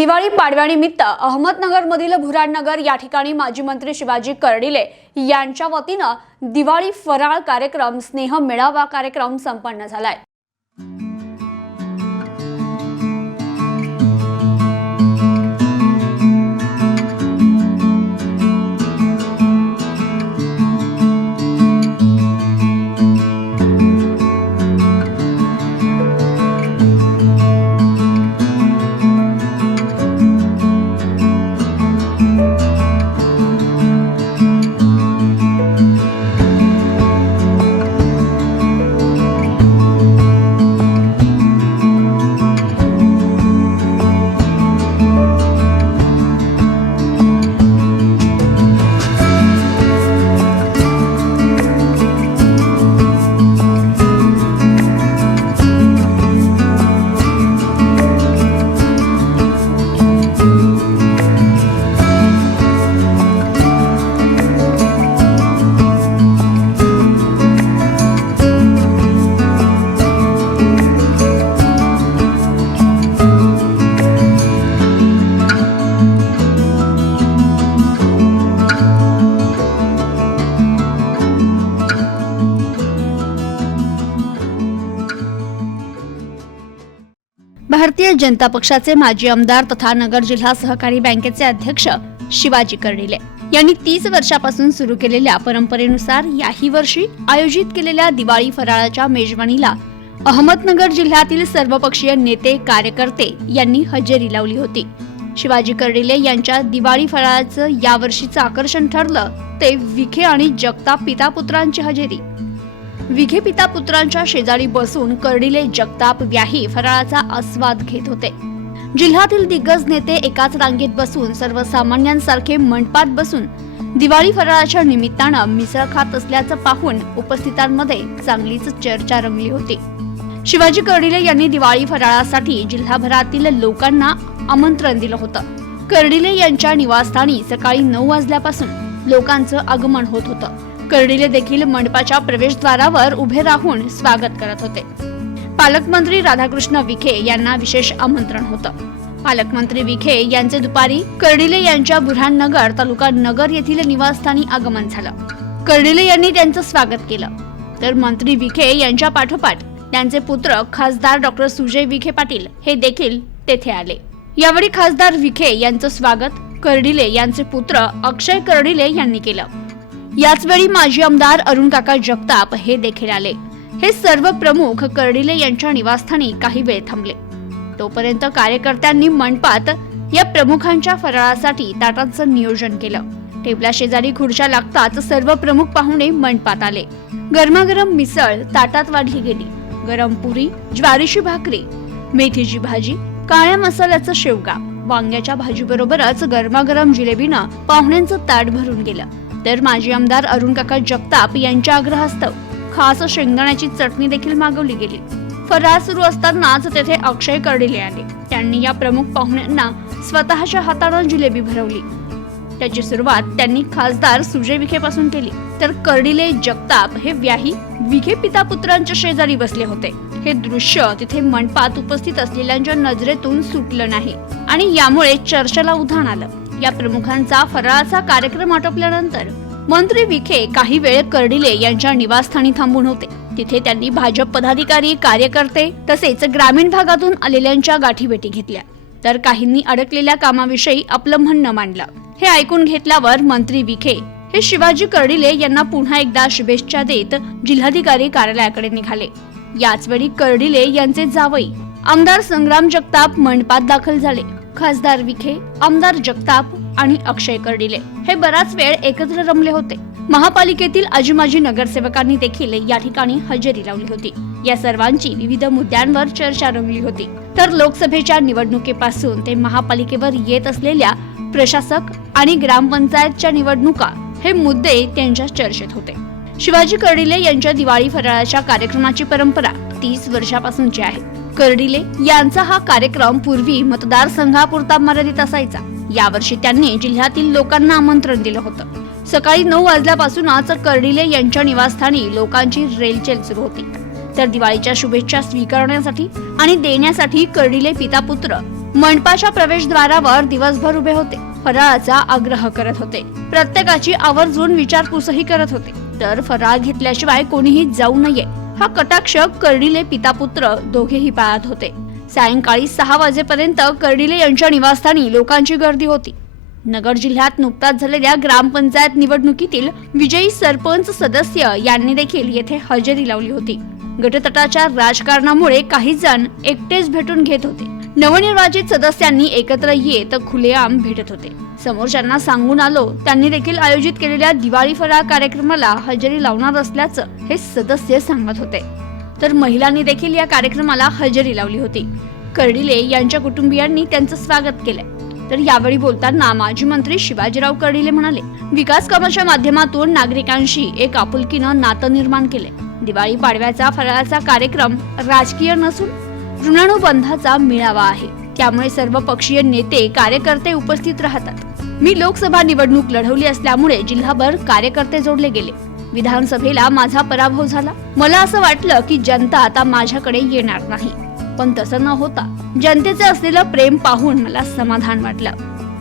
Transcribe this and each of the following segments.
दिवाळी पाडव्यानिमित्त अहमदनगरमधील भुराडनगर या ठिकाणी माजी मंत्री शिवाजी कर्डिले यांच्या वतीनं दिवाळी फराळ कार्यक्रम स्नेह मेळावा कार्यक्रम संपन्न झालाय। भारतीय जनता पक्षाचे माजी आमदार तथा नगर जिल्हा सहकारी बँकेचे अध्यक्ष शिवाजी कर्डिले यांनी 30 वर्षापासून सुरू केलेल्या परंपरेनुसार याही वर्षी आयोजित केलेल्या दिवाळी फराळाच्या मेजवानीला अहमदनगर जिल्ह्यातील सर्वपक्षीय नेते कार्यकर्ते यांनी हजेरी लावली होती। शिवाजी कर्डिले यांच्या दिवाळी फराळाचं यावर्षीचं आकर्षण ठरलं ते विखे आणि जगताप पिता पुत्रांची हजेरी। विखे पिता पुत्रांच्या शेजारी बसून कर्डिले जगताप व्याही फराळाचा आस्वाद घेत होते। जिल्ह्यातील दिग्गज नेते एकाच रांगेत बसून सर्वसामान्यांसारखे मंडपात बसून दिवाळी फराळाच्या निमित्तानं मिसळ खात असल्याचं पाहून उपस्थितांमध्ये चांगलीच चर्चा रंगली होती। शिवाजी कर्डिले यांनी दिवाळी फराळासाठी जिल्हाभरातील लोकांना आमंत्रण दिलं होतं। कर्डिले यांच्या निवासस्थानी सकाळी 9 वाजल्यापासून लोकांचं आगमन होत होतं। कर्डिले देखील मंडपाच्या प्रवेशद्वारावर उभे राहून स्वागत करत होते। पालकमंत्री राधाकृष्ण विखे यांना विशेष आमंत्रण होतं। पालकमंत्री विखे यांचे दुपारी कर्डिले यांच्या बुऱ्हाणनगर तालुका नगर येथील निवासस्थानी आगमन झालं। कर्डिले यांनी त्यांचं स्वागत केलं, तर मंत्री विखे यांच्या पाठोपाठ त्यांचे पुत्र खासदार डॉक्टर सुजय विखे पाटील हे देखील तेथे आले। यावेळी खासदार विखे यांचं स्वागत कर्डिले यांचे पुत्र अक्षय कर्डिले यांनी केलं। याच वेळी माजी आमदार अरुण काका जगताप हे देखील आले। हे सर्व प्रमुख कर्डिले यांच्या निवासस्थानी काही वेळ थांबले। तोपर्यंत कार्यकर्त्यांनी मंडपात या प्रमुखांच्या फराळासाठी ताटांचं नियोजन केलं। टेबला शेजारी खुर्च्या लागताच सर्व प्रमुख पाहुणे मंडपात आले। गरमागरम मिसळ ताटात वाढली गेली। गरम पुरी, ज्वारीची भाकरी, मेथीची भाजी, काळ्या मसाल्याचं शेवगा, वांग्याच्या भाजीबरोबरच गरमागरम जिलेबीनं पाहुण्यांचं ताट भरून गेलं। तर माजी आमदार अरुण काका जगताप यांच्या आग्रहास्तव खास शेंगदाण्याची चटणी देखील मागवली गेली। फराळ सुरू असतानाच तेथे अक्षय कर्डिले आले। त्यांनी या प्रमुख पाहुण्यांना स्वतःच्या हाताने जिलेबी भरवली। त्याची सुरुवात त्यांनी खासदार सुजय विखे पासून केली, तर कर्डिले जगताप हे व्याही विखे पिता पुत्रांच्या शेजारी बसले होते। हे दृश्य तिथे मंडपात उपस्थित असलेल्यांच्या नजरेतून सुटलं नाही आणि यामुळे चर्चेला उधाण आलं। या प्रमुखांचा फराळाचा कार्यक्रम आटोपल्यानंतर मंत्री विखे काही वेळ कर्डिले यांच्या निवासस्थानी थांबून होते। तिथे त्यांनी भाजप पदाधिकारी, कार्यकर्ते तसेच ग्रामीण भागातून आलेल्यांच्या गाठीभेटी घेतल्या, तर काहींनी अडकलेल्या कामाविषयी आपलं म्हणणं मांडलं। हे ऐकून घेतल्यावर मंत्री विखे हे शिवाजी कर्डिले यांना पुन्हा एकदा शुभेच्छा देत जिल्हाधिकारी कार्यालयाकडे निघाले। याच वेळी कर्डिले यांचे जावई आमदार संग्राम जगताप मंडपात दाखल झाले। खासदार विखे, आमदार जगताप आणि अक्षय कर्डिले हे बराच वेळ एकत्र रमले होते। महापालिकेतील आजी-माजी नगरसेवकांनी देखील या ठिकाणी हजेरी लावली होती। या सर्वांची विविध मुद्द्यांवर चर्चा रंगली होती, तर लोकसभेच्या निवडणुकीपासून ते महापालिकेवर येत असलेल्या प्रशासक आणि ग्रामपंचायतच्या निवडणुका हे मुद्दे त्यांच्या चर्चेत होते। शिवाजी कर्डिले यांच्या दिवाळी फराळाच्या कार्यक्रमाची परंपरा 30 वर्षापासूनची आहे। कर्डिले यांचा हा कार्यक्रम पूर्वी मतदारसंघापुरता मर्यादित असायचा। यावर्षी त्यांनी जिल्ह्यातील लोकांना आमंत्रण दिलं होतं। सकाळी 9 वाजल्यापासूनच कर्डिले यांच्या निवासस्थानी लोकांची रेलचेल सुरू होती। तर दिवाळीच्या शुभेच्छा स्वीकारण्यासाठी आणि देण्यासाठी कर्डिले पिता पुत्र मंडपाच्या प्रवेशद्वारावर दिवसभर उभे होते, फराळाचा आग्रह करत होते, प्रत्येकाची आवर्जून विचारपूसही करत होते, तर फराळ घेतल्याशिवाय कोणीही जाऊ नये हा कटाक्ष कर्डिले पिता पुत्र दोघेही पाळत होते. सायंकाळी 6 वाजेपर्यंत कर्डिले यांच्या निवासस्थानी लोकांची गर्दी होती. नगर जिल्ह्यात नुकताच झालेल्या ग्रामपंचायत निवडणुकीतील विजयी सरपंच सदस्य यांनी देखील येथे हजेरी लावली होती. गटतटाच्या राजकारणामुळे काही जण एकटेच भेटून घेत होते. नवनिर्वाचित सदस्यांनी एकत्र येत खुलेआम भेटत होते. समोरच्यांना सांगून आलो त्यांनी देखील आयोजित केलेल्या दिवाळी फराळ कार्यक्रमाला हजेरी लावणार असल्याचं हे सदस्य सांगत होते. तर महिलांनी देखील या कार्यक्रमाला हजेरी लावली होती. कर्डिले यांच्या कुटुंबियांनी त्यांचं स्वागत केलंय. तर यावेळी बोलताना माजी मंत्री शिवाजीराव कर्डिले म्हणाले, विकास कामाच्या माध्यमातून नागरिकांशी एक आपुलकीनं नातं निर्माण केले. दिवाळी पाडव्याचा फराळाचा कार्यक्रम राजकीय नसून ऋणानुबंधाचा मेळावा आहे. त्यामुळे सर्व पक्षीय नेते कार्यकर्ते उपस्थित राहतात. मी लोकसभा निवडणूक लढवली असल्यामुळे जिल्हाभर कार्यकर्ते जोडले गेले. विधानसभेला माझा पराभव झाला. मला असं वाटलं की जनता आता माझ्याकडे येणार नाही, पण तसं न होता जनतेचे असलेलं प्रेम पाहून मला समाधान वाटलं,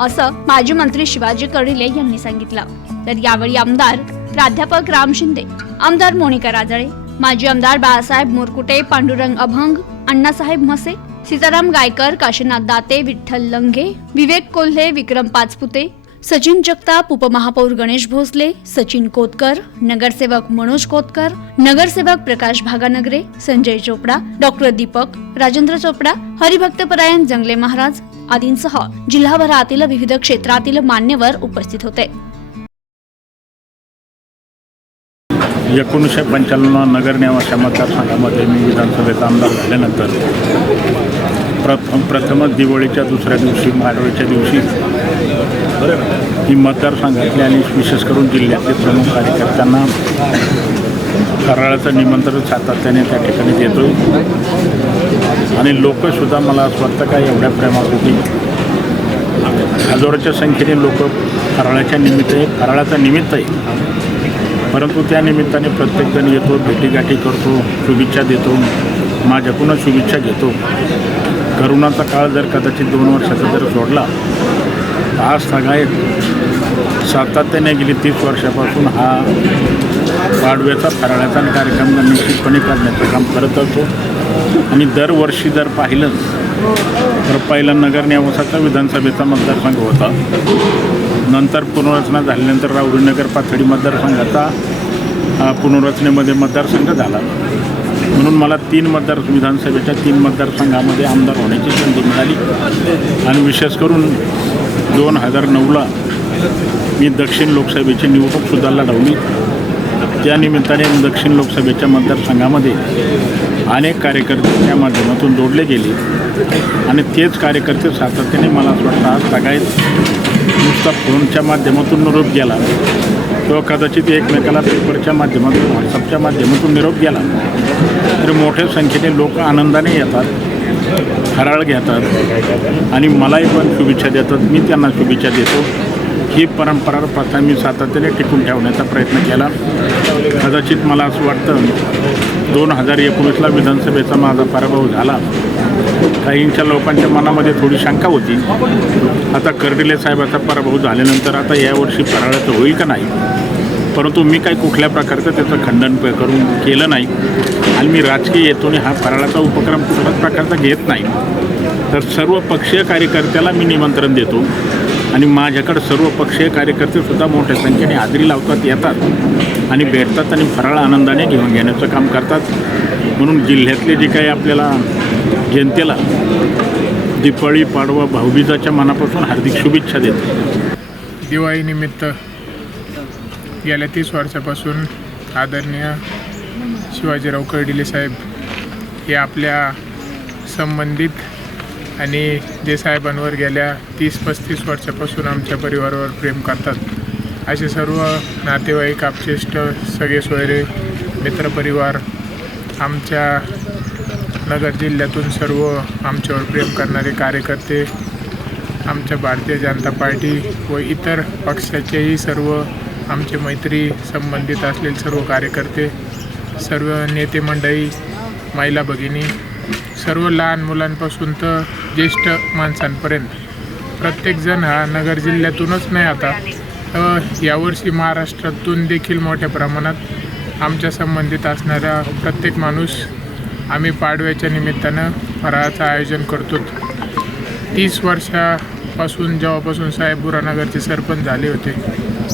असं माजी मंत्री शिवाजी कर्डिले यांनी सांगितलं. तर यावेळी आमदार प्राध्यापक राम शिंदे, आमदार मोनिका राजळे, माजी आमदार बाळासाहेब मोरकुटे, पांडुरंग अभंग, अण्णासाहेब म्हसे, सीताराम गायकर, काशीनाथ दाते, विठ्ठल लंघे, विवेक कोल्हे, विक्रम पाचपुते, सचिन जगताप, उपमहापौर गणेश भोसले, सचिन कोतकर, नगरसेवक मनोज कोतकर, नगरसेवक प्रकाश भागानगरे, संजय चोपडा, डॉक्टर दीपक, राजेंद्र चोपडा, हरिभक्तपरायण जंगले महाराज आदींसह जिल्हाभरातील विविध क्षेत्रातील मान्यवर उपस्थित होते. 1995 नगर नेवासा मतदारसंघामध्ये मी विधानसभेचा आमदार झाल्यानंतर प्रथमच दिवाळीच्या दुसऱ्या दिवशी, माडवळीच्या दिवशी ही मतदारसंघातले आणि विशेष करून जिल्ह्यातले प्रमुख कार्यकर्त्यांना फराळाचं निमंत्रण सातत्याने त्या ठिकाणी देतो. आणि लोकसुद्धा मला असं वाटतं का एवढ्या प्रेमापोटी हजारोच्या संख्येने लोक फराळाचा निमित्त आहे, परंतु त्या निमित्ताने प्रत्येकजण येतो, भेटीगाठी करतो, शुभेच्छा देतो, माझ्याकडूनच शुभेच्छा घेतो. करोनाचा काळ जर कदाचित 2 वर्षाचा जर सोडला, आज सगळ्यात सातत्याने गेली 30 वर्षापासून हा पाडव्याचा फराळाचा कार्यक्रम निश्चितपणे करण्याचं काम करत असतो. आणि दरवर्षी जर पाहिलं तर पहिला नगर नेवासाचा विधानसभेचा मतदारसंघ होता, नंतर पुनर्रचना झाल्यानंतर राऊरीनगर पाथडी मतदारसंघाचा पुनर्रचनेमध्ये मतदारसंघ झाला. म्हणून मला विधानसभेच्या 3 मतदारसंघामध्ये आमदार होण्याची संधी मिळाली. आणि विशेष करून 2009ला मी दक्षिण लोकसभेची निवडणूकसुद्धा लढवली. त्या निमित्ताने दक्षिण लोकसभेच्या मतदारसंघामध्ये अनेक कार्यकर्ते त्या माध्यमातून जोडले गेले आणि तेच कार्यकर्ते सातत्याने मला असं वाटतं आज सगळ्यात नुसता फोनच्या माध्यमातून निरोप गेला किंवा कदाचित एकमेकाला पेपरच्या माध्यमातून, व्हॉट्सअपच्या माध्यमातून निरोप गेला तर मोठ्या संख्येने लोक आनंदाने येतात, फराळ घेतात आणि मलाही पण शुभेच्छा देतात, मी त्यांना शुभेच्छा देतो. ही परंपरा प्रथा मी सातत्याने टिकून ठेवण्याचा प्रयत्न केला. कदाचित मला असं वाटतं 2019ला विधानसभेचा माझा पराभव झाला. काहींच्या लोकांच्या मनामध्ये थोडी शंका होती, आता कर्डिले साहेबाचा पराभव झाल्यानंतर आता यावर्षी फराळाचं होईल का नाही. परंतु मी काही कुठल्या प्रकारचं त्याचं खंडन करून केलं नाही आणि मी राजकीय हेतूने हा फराळाचा उपक्रम कुठल्याच प्रकारचा घेत नाही. तर सर्व पक्षीय कार्यकर्त्याला मी निमंत्रण देतो आणि माझ्याकडे सर्व पक्षीय कार्यकर्तेसुद्धा मोठ्या संख्येने हजेरी लावतात, येतात आणि भेटतात आणि फराळ आनंदाने घेऊन घेण्याचं काम करतात. म्हणून जिल्ह्यातले जे काही आपल्याला जनतेला दिवाळी, पाडवा, भाऊबीजाच्या मनापासून हार्दिक शुभेच्छा देतो. दिवाळीनिमित्त गेल्या 30 वर्षापासून आदरणीय शिवाजीराव कर्डिले साहेब हे आपल्या संबंधित आणि जे साहेबांवर गेल्या 30-35 वर्षापासून आमच्या परिवारावर प्रेम करतात. असे सर्व नातेवाईक, आपचेष्ट, सगळे सोयरे, मित्रपरिवार, आमच्या नगर जिल्ह्यातून सर्व आमच्यावर प्रेम करणारे कार्यकर्ते, आमच्या भारतीय जनता पार्टी व इतर पक्षाचेही सर्व आमचे मैत्री संबंधित असलेले सर्व कार्यकर्ते, सर्व नेते मंडळी, महिला भगिनी सर्व लहान मुलांपासून तर ज्येष्ठ माणसांपर्यंत प्रत्येकजण हा नगर जिल्ह्यातूनच नाही आता यावर्षी महाराष्ट्रातून देखील मोठ्या प्रमाणात आमच्या संबंधित असणारा प्रत्येक माणूस आम्ही पाडव्याच्या निमित्तानं फराळाचं आयोजन करतो. 30 वर्षापासून जेव्हापासून साहेब बुरानगरचे सरपंच झाले होते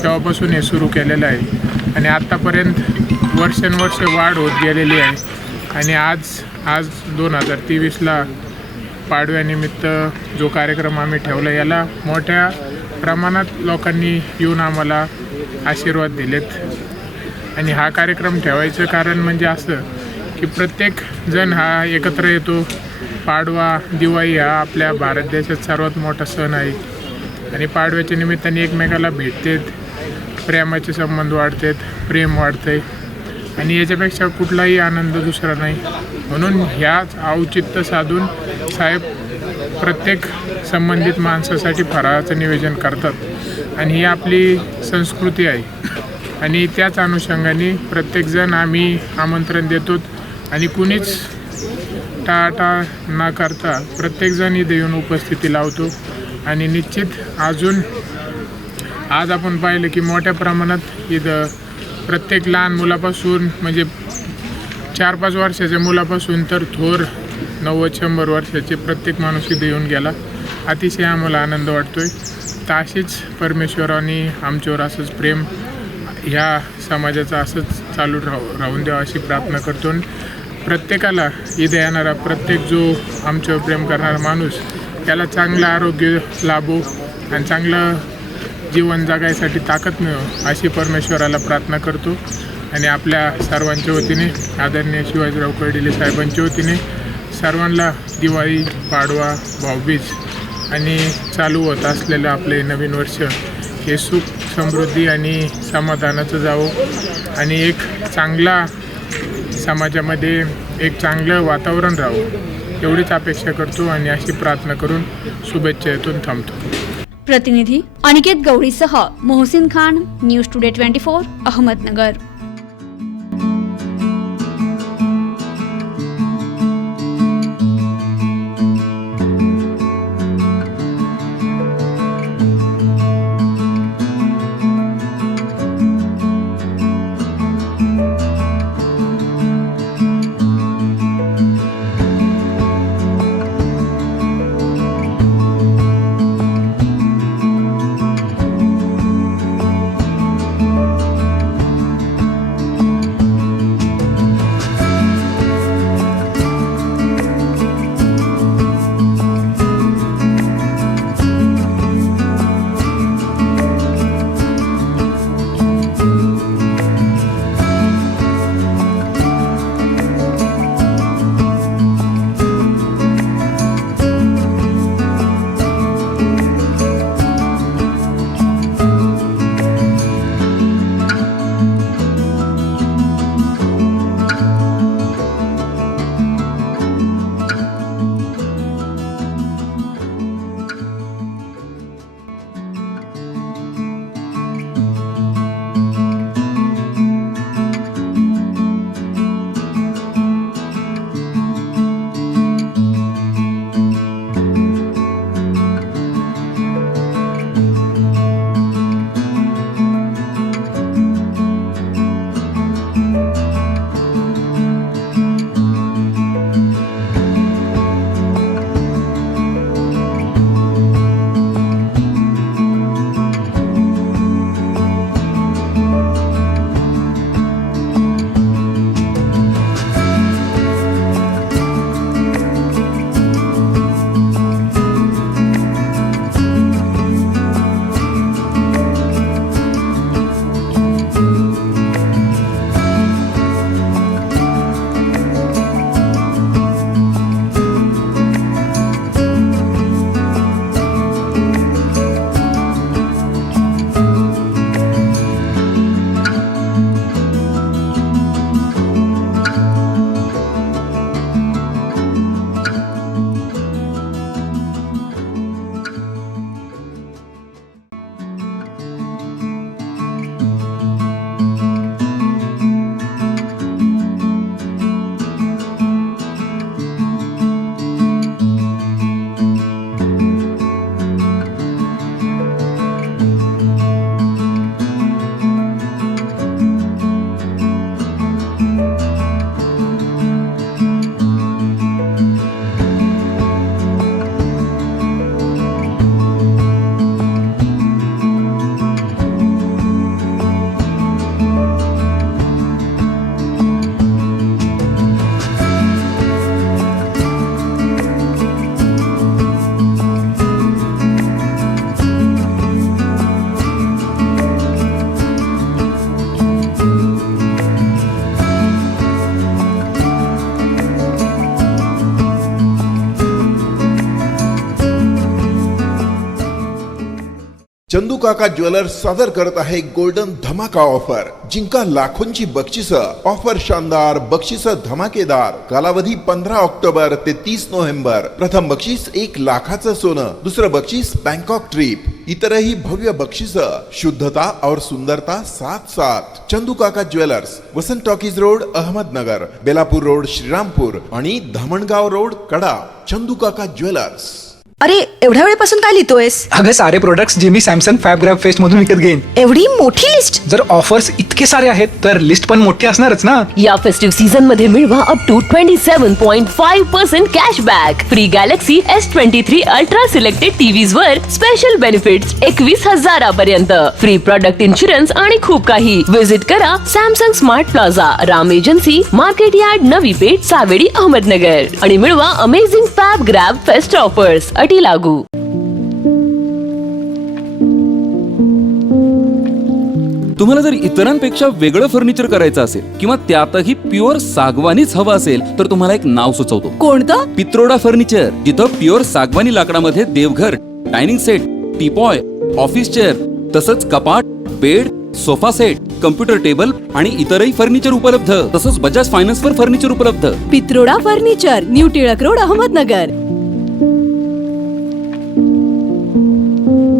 तेव्हापासून हे सुरू केलेलं आहे आणि आत्तापर्यंत वर्षानुवर्ष वाढ होत गेलेली आहे. आणि आज 2023ला पाडव्यानिमित्त जो कार्यक्रम आम्ही ठेवला याला मोठ्या प्रमाणात लोकांनी येऊन आम्हाला आशीर्वाद दिलेत. आणि हा कार्यक्रम ठेवायचं कारण म्हणजे असं की प्रत्येक जण हा एकत्र येतो. पाडवा दिवाळी हा आपल्या भारत देशात सर्वात मोठा सण आहे आणि पाडव्याच्या निमित्ताने एकमेकाला भेटतात, प्रेमाचे संबंध वाढतात, प्रेम वाढते आणि याच्यापेक्षा कुठलाही आनंद दुसरा नाही. म्हणून ह्याच औचित्य साधून साहेब प्रत्येक संबंधित माणसासाठी फराळाचं नियोजन करतात आणि ही आपली संस्कृती आहे. आणि त्याच अनुषंगाने प्रत्येकजण आम्ही आमंत्रण देतो आणि कुणीच टाळाटाळ न करता प्रत्येकजण इथे येऊन उपस्थिती लावतो. आणि निश्चित आज आपण पाहिलं की मोठ्या प्रमाणात इथं प्रत्येक लहान मुलापासून म्हणजे 4-5 वर्षाच्या मुलापासून तर थोर 90-100 वर्षाचे प्रत्येक माणूस इथे येऊन गेला. अतिशय आम्हाला आनंद वाटतो आहे. तर अशीच परमेश्वराने आमच्यावर असंच प्रेम ह्या समाजाचं असंच चालू राहून द्यावं अशी प्रार्थना करतो. प्रत्येकाला इथे येणारा प्रत्येक जो आमच्यावर प्रेम करणारा माणूस त्याला चांगलं आरोग्य लाभो आणि चांगलं जीवन जगायसाठी ताकद मिळो अशी परमेश्वराला प्रार्थना करतो. आणि आपल्या सर्वांच्या वतीने आदरणीय शिवाजीराव कर्डिले साहेबांच्या वतीने सर्वांना दिवाळी, पाडवा, भाऊबीज आणि चालू होत असलेलं आपले नवीन वर्ष हे सुख, समृद्धी आणि समाधानाचं जावं आणि एक चांगला समाजामध्ये एक चांगलं वातावरण राहावं एवढीच अपेक्षा करतो आणि अशी प्रार्थना करून शुभेच्छा येथून थांबतो. प्रतिनिधी Aniket गौरीसह Mohsin Khan, news today 24, Ahmednagar. Chandu Kaka jewellers सादर करत आहे गोल्डन धमाका ऑफर. जिंका लाखोंची बक्षिसं. ऑफर शानदार, बक्षिसं धमाकेदार. कालावधी 15 ऑक्टोबर ते 30 नोव्हेंबर. प्रथम बक्षीस 1 लाखाचं सोनं, दुसरं बक्षीस बँकॉक ट्रिप, इतरही भव्य बक्षिसं. शुद्धता और सुंदरता साथ साथ. Chandu Kaka jewellers, Vasant talkies road, Ahmednagar, Belapur road, Shrirampur आणि धामणगाव रोड, कडा. चंदू काका ज्वेलर्स. अरे एवढ्या वेळेपासून काय लिहितोयस? अगं सारे प्रोडक्ट्स जे मी सॅमसंग फॅब ग्रॅब फेस्ट मधून विकत घेईन. एवढी मोठी लिस्ट? जर ऑफर्स इतके सारे आहेत तर लिस्ट पण मोठी असणारच ना. या फेस्टिव्ह सीझन मध्ये मिळवा up to 27.5% cashback. Free galaxy S23 ultra selected TVs वर स्पेशल बेनिफिट्स 21,000 पर्यंत. फ्री प्रॉडक्ट इन्शुरन्स आणि खूप काही. विजिट करा Samsung smart plaza, Ram agency, market yard, Navi Peth, Savedi, Ahmednagar आणि मिळवा amazing fab grab fest offers. अटी लागू. तुम्हाला जर इतरांपेक्षा वेगळं फर्निचर करायचं असेल किंवा त्यातही प्युअर सागवानीच हवं असेल तर तुम्हाला एक नाव सुचवतो. कोणतं? पित्रोडा फर्निचर, जिथं प्युअर सागवानी लाकडामध्ये देवघर, dining set, teapoy, office chair, तसंच कपाट, bed, sofa set, computer table आणि इतरही फर्निचर उपलब्ध. तसंच बजाज फायनान्स वर फर्निचर उपलब्ध. Pitroda furniture, new Tilak road, Ahmednagar.